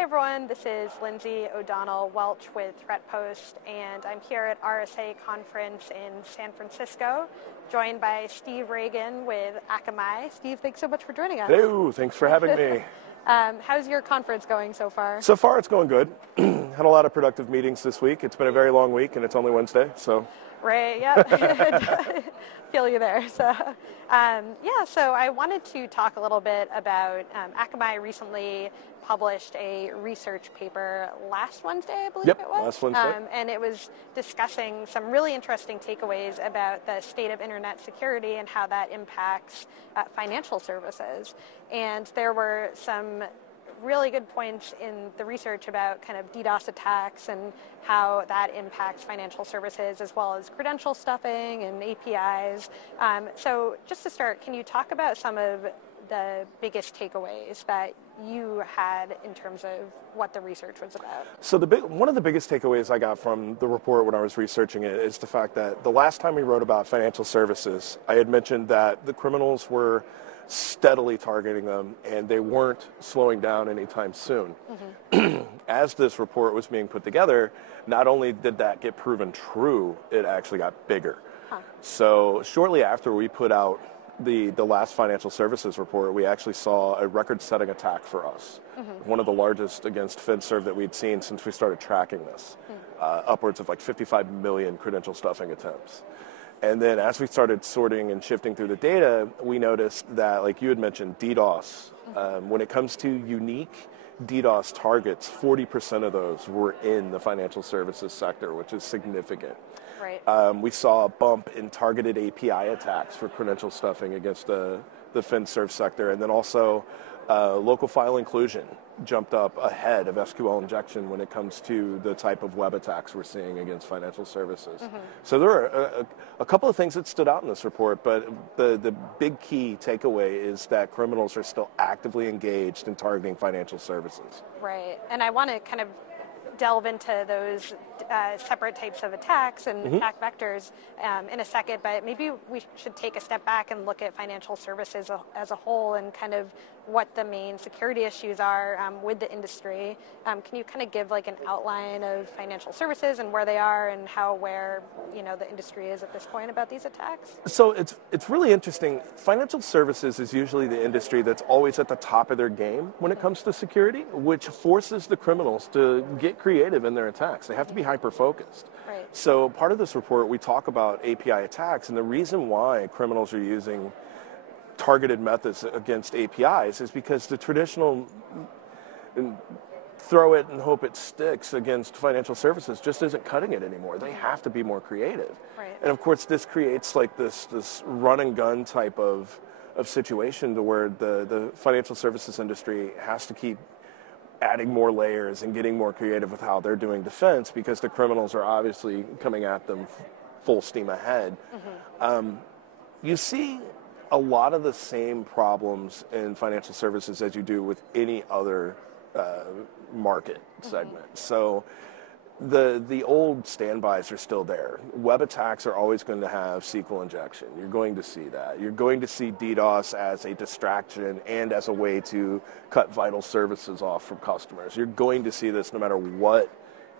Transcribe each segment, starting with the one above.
Hi everyone, this is Lindsay O'Donnell Welch with Threatpost, and I'm here at RSA conference in San Francisco, joined by Steve Ragan with Akamai. Steve, thanks so much for joining us. Hello, thanks for having me. How's your conference going so far? So far, it's going good. Had a lot of productive meetings this week. It's been a very long week, and it's only Wednesday, so. Right, yeah. Feel you there. So, so I wanted to talk a little bit about Akamai recently published a research paper last Wednesday, I believe it was. Last Wednesday. And it was discussing some really interesting takeaways about the state of internet security and how that impacts financial services. And there were some really good points in the research about kind of DDoS attacks and how that impacts financial services, as well as credential stuffing and APIs. So just to start, can you talk about some of the biggest takeaways that you had in terms of what the research was about? So one of the biggest takeaways I got from the report when I was researching it is the fact that the last time we wrote about financial services, I had mentioned that the criminals were steadily targeting them, and they weren't slowing down anytime soon. Mm-hmm. As this report was being put together, not only did that get proven true, it actually got bigger. So shortly after we put out the last financial services report, we actually saw a record-setting attack for us, one of the largest against FinServ that we'd seen since we started tracking this, upwards of like 55 million credential stuffing attempts. And then as we started sorting and shifting through the data, we noticed that, like you had mentioned, DDoS, when it comes to unique DDoS targets, 40% of those were in the financial services sector, which is significant. Right. We saw a bump in targeted API attacks for credential stuffing against the FinServ sector, and then also local file inclusion jumped up ahead of SQL injection when it comes to the type of web attacks we're seeing against financial services. So there are a couple of things that stood out in this report, but the big key takeaway is that criminals are still actively engaged in targeting financial services. Right, and I want to kind of delve into those separate types of attacks and attack vectors in a second, but maybe we should take a step back and look at financial services as a whole and kind of what the main security issues are with the industry. Can you kind of give like an outline of financial services and where they are and how aware the industry is at this point about these attacks? So it's really interesting. Financial services is usually the industry that's always at the top of their game when it comes to security, which forces the criminals to get creative in their attacks. They have to be hyper-focused. Right. So part of this report, we talk about API attacks, and the reason why criminals are using targeted methods against APIs is because the traditional throw it and hope it sticks against financial services just isn't cutting it anymore. They have to be more creative. Right. And of course, this creates like this run and gun type of situation to where the financial services industry has to keep adding more layers and getting more creative with how they're doing defense, because the criminals are obviously coming at them full steam ahead. You see a lot of the same problems in financial services as you do with any other market segment. So the old standbys are still there. Web attacks are always going to have SQL injection. You're going to see that. You're going to see DDoS as a distraction and as a way to cut vital services off from customers. You're going to see this no matter what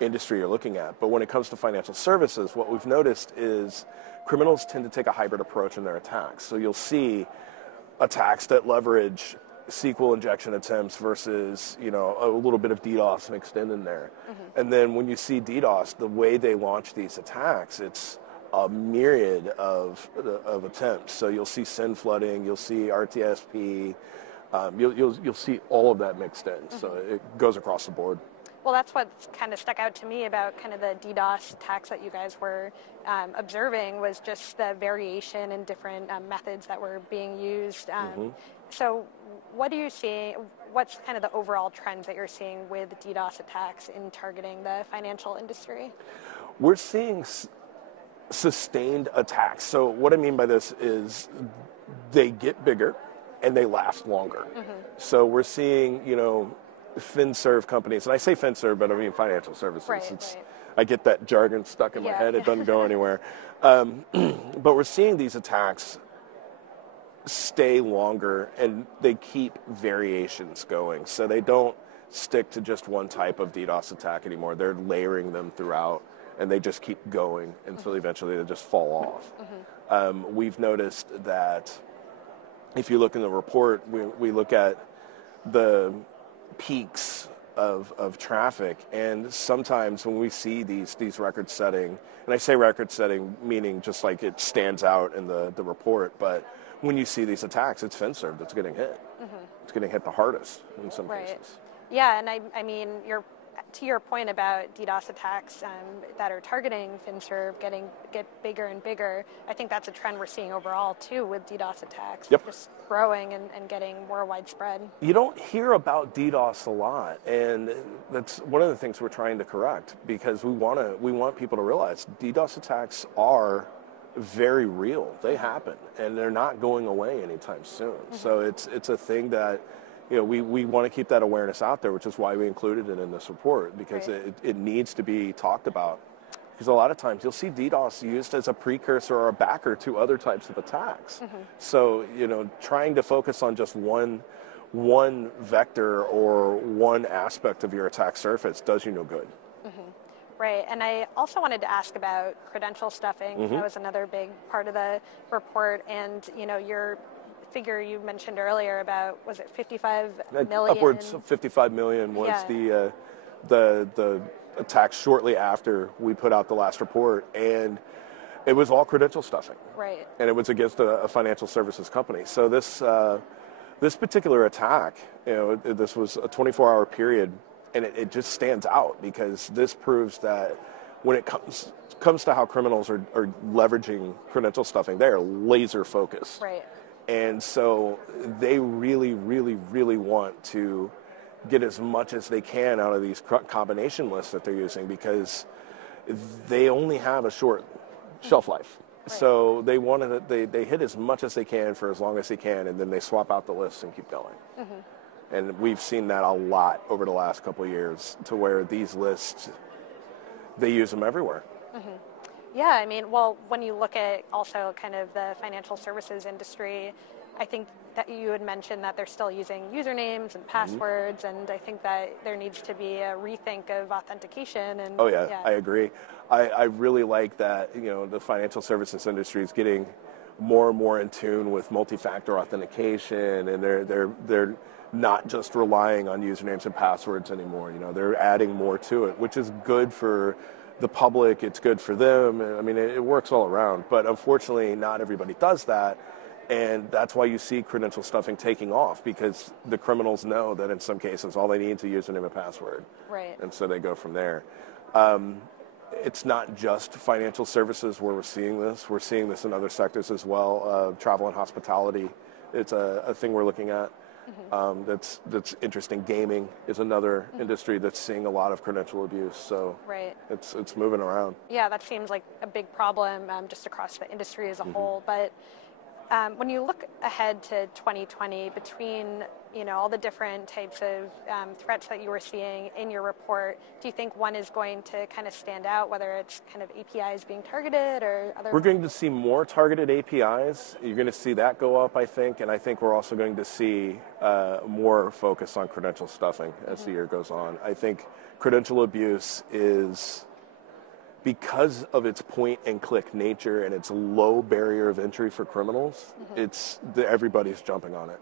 industry you're looking at. But when it comes to financial services, what we've noticed is criminals tend to take a hybrid approach in their attacks. So you'll see attacks that leverage SQL injection attempts versus, a little bit of DDoS mixed in there. And then when you see DDoS, the way they launch these attacks, it's a myriad of attempts. So you'll see SYN flooding, you'll see RTSP, you'll see all of that mixed in. So it goes across the board. Well, that's what kind of stuck out to me about kind of the DDoS attacks that you guys were observing, was just the variation in different methods that were being used. So what are you seeing? What's kind of the overall trends that you're seeing with DDoS attacks in targeting the financial industry? We're seeing sustained attacks. So what I mean by this is they get bigger and they last longer. So we're seeing, FinServ companies, and I say FinServ, but I mean financial services. Right. I get that jargon stuck in my head. It doesn't go anywhere. But we're seeing these attacks stay longer, and they keep variations going. So they don't stick to just one type of DDoS attack anymore. They're layering them throughout, and they just keep going until eventually they just fall off. We've noticed that if you look in the report, we look at the peaks of traffic, and sometimes when we see these record setting, and I say record setting meaning just like it stands out in the report, but when you see these attacks, it's FinServ that's getting hit. It's getting hit the hardest in some cases. Yeah, and I mean, to your point about DDoS attacks that are targeting FinServ get bigger and bigger, I think that's a trend we're seeing overall too with DDoS attacks. Yep. Just growing and getting more widespread. You don't hear about DDoS a lot, and that's one of the things we're trying to correct, because we want people to realize DDoS attacks are very real. They happen, and they're not going away anytime soon. So it's a thing that, you know, we want to keep that awareness out there, which is why we included it in this report, because it needs to be talked about. Because a lot of times you'll see DDoS used as a precursor or a backer to other types of attacks. So, you know, trying to focus on just one vector or one aspect of your attack surface does you no good. Right, and I also wanted to ask about credential stuffing. That was another big part of the report, and, you know, your figure you mentioned earlier about, was it 55 million? Upwards of 55 million was the attack shortly after we put out the last report, and it was all credential stuffing. Right. And it was against a financial services company. So this particular attack, you know, this was a 24-hour period, and it just stands out because this proves that when it comes to how criminals are leveraging credential stuffing, they are laser focused. Right. And so they really, really, really want to get as much as they can out of these combination lists that they're using, because they only have a short shelf life. Right. So they hit as much as they can for as long as they can, and then they swap out the lists and keep going. And we've seen that a lot over the last couple of years, to where these lists, they use them everywhere. Yeah, I mean, well, when you look at also kind of the financial services industry, I think that you had mentioned that they're still using usernames and passwords, and I think that there needs to be a rethink of authentication. And I agree. I really like that, you know, the financial services industry is getting more and more in tune with multi-factor authentication, and they're not just relying on usernames and passwords anymore. You know, they're adding more to it, which is good for the public. It's good for them. I mean, it works all around. But unfortunately, not everybody does that, and that's why you see credential stuffing taking off, because the criminals know that in some cases all they need is a username and password. Right. And so they go from there. It's not just financial services where we're seeing this. We're seeing this in other sectors as well. Travel and hospitality, it's a thing we're looking at. That's interesting. Gaming is another industry that's seeing a lot of credential abuse. So it's moving around. Yeah, that seems like a big problem just across the industry as a whole. But when you look ahead to 2020, between, you know, all the different types of threats that you were seeing in your report, do you think one is going to kind of stand out, whether it's kind of APIs being targeted or other? We're going to see more targeted APIs. You're going to see that go up, I think, and I think we're also going to see more focus on credential stuffing as the year goes on. I think credential abuse is, because of its point-and-click nature and its low barrier of entry for criminals, everybody's jumping on it.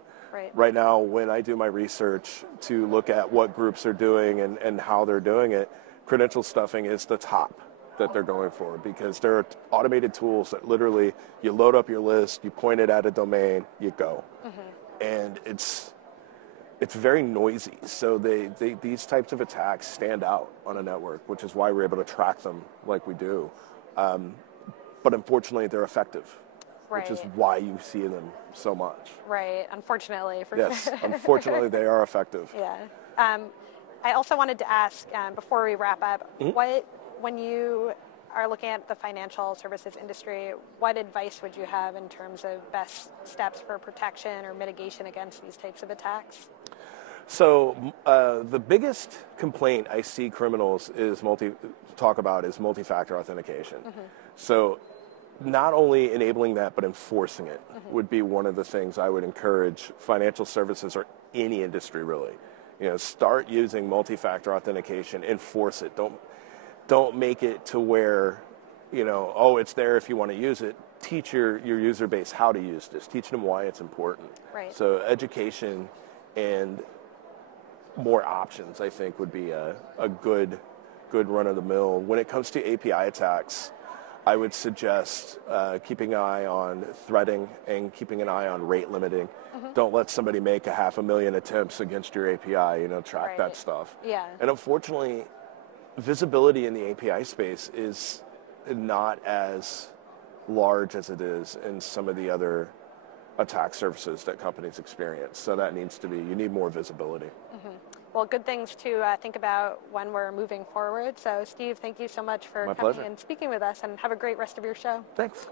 Right now, when I do my research to look at what groups are doing and how they're doing it, credential stuffing is the top that they're going for, because there are automated tools that literally, you load up your list, you point it at a domain, you go. And it's very noisy. So these types of attacks stand out on a network, which is why we're able to track them like we do. But unfortunately, they're effective, which is why you see them so much. Right, unfortunately. Yes, unfortunately, they are effective. Yeah. I also wanted to ask, before we wrap up, when you are looking at the financial services industry, what advice would you have in terms of best steps for protection or mitigation against these types of attacks? So the biggest complaint I see criminals talk about is multi-factor authentication. So not only enabling that, but enforcing it would be one of the things I would encourage financial services, or any industry really, Start using multi-factor authentication, enforce it. Don't make it to where, it's there if you want to use it. Teach your user base how to use this. Teach them why it's important. Right. So education and more options, I think, would be a good run-of-the-mill. When it comes to API attacks, I would suggest keeping an eye on threading and keeping an eye on rate limiting. Don't let somebody make 500,000 attempts against your API, track that stuff. Yeah. And unfortunately, visibility in the API space is not as large as it is in some of the other attack surfaces that companies experience. So that needs to be, you need more visibility. Well, good things to think about when we're moving forward. So, Steve, thank you so much for coming and speaking with us, and have a great rest of your show. Thanks.